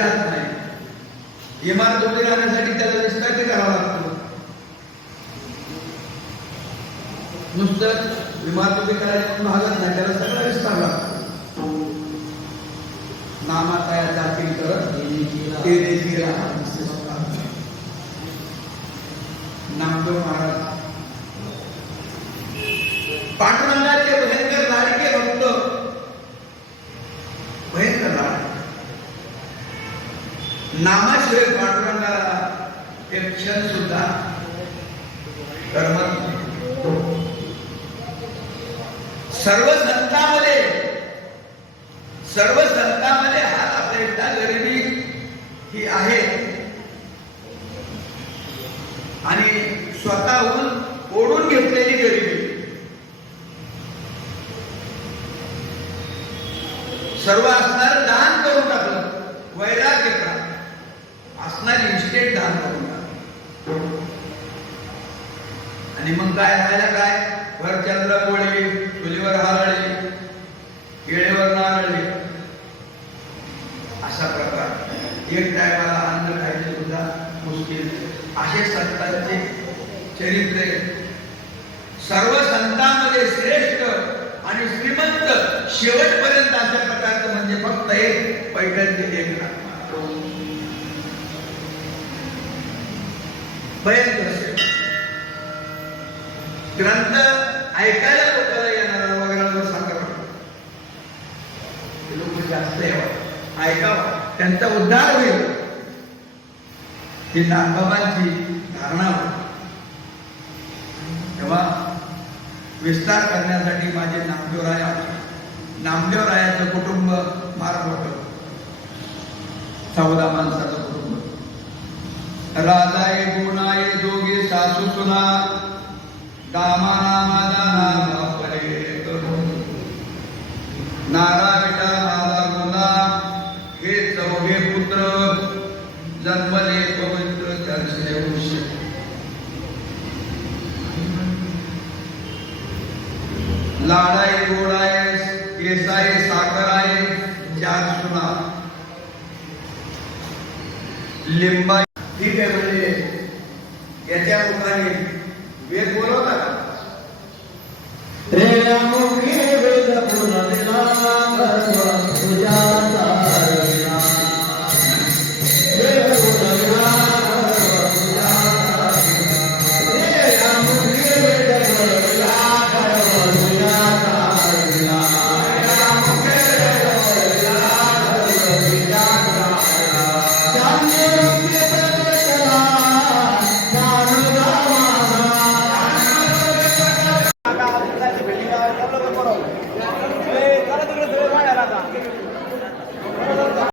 जात नाही. इमारत उभी राहण्यासाठी त्याला विस्तार करावा लागतो. नुसतं इमारत उभी करायला भागत नाही त्याला सगळा विस्तार लागतो. नामा काय जातील तर ते देखील नामदेव महाराज. पांडुरंगाचे भयंकर नामाशिवाय पांडुरंगाला एक क्षण सुद्धा करमत सर्व संतांमध्ये सर्व संतांमध्ये हा आपल्या गरिबी ही आहे. आणि स्वतःहून ओढून घेतलेली गरिबी. सर्व असणार दान करून टाकलं वैराग्य इन्स्टेट आणि मग काय राहायला काय? वर चंद्र पोळी चुलीवर हारळी केळीवर नारळी असा प्रकार. एक टायमाला अन्न खायचे सुद्धा मुश्किल. असे संतांचे चरित्र. सर्व संतांमध्ये श्रेष्ठ आणि श्रीमंत शेवटपर्यंत अशा प्रकारचं म्हणजे फक्त एक पैठणचे एक भयंकर श्रेष्ठ. ग्रंथ ऐकायला लोकांना येणार वगैरे सांगा ते लोक जास्त यावं ऐकावं. त्यांचा उद्धार होईल. ही नागबाबांची धारणा होती तेव्हा विस्तार करण्यासाठी माझे नामदेवराय आले. नामदेवरायाचं कुटुंब फार मोठं. चौदा माणसाचं कुटुंब. राजाय जोगे सासू दामाना माझा नाम वापरे नारा विटा माझा गुना हे चौघे पुत्र जन्मले पवित्र त्यांचे वंश लाडाई गोडाय केसाई आहे चार सुना लिंबा ठीक आहे म्हणजे याच्या रूपाने वेद बोलवला रे मुखी वेद पुनर्ला कर्म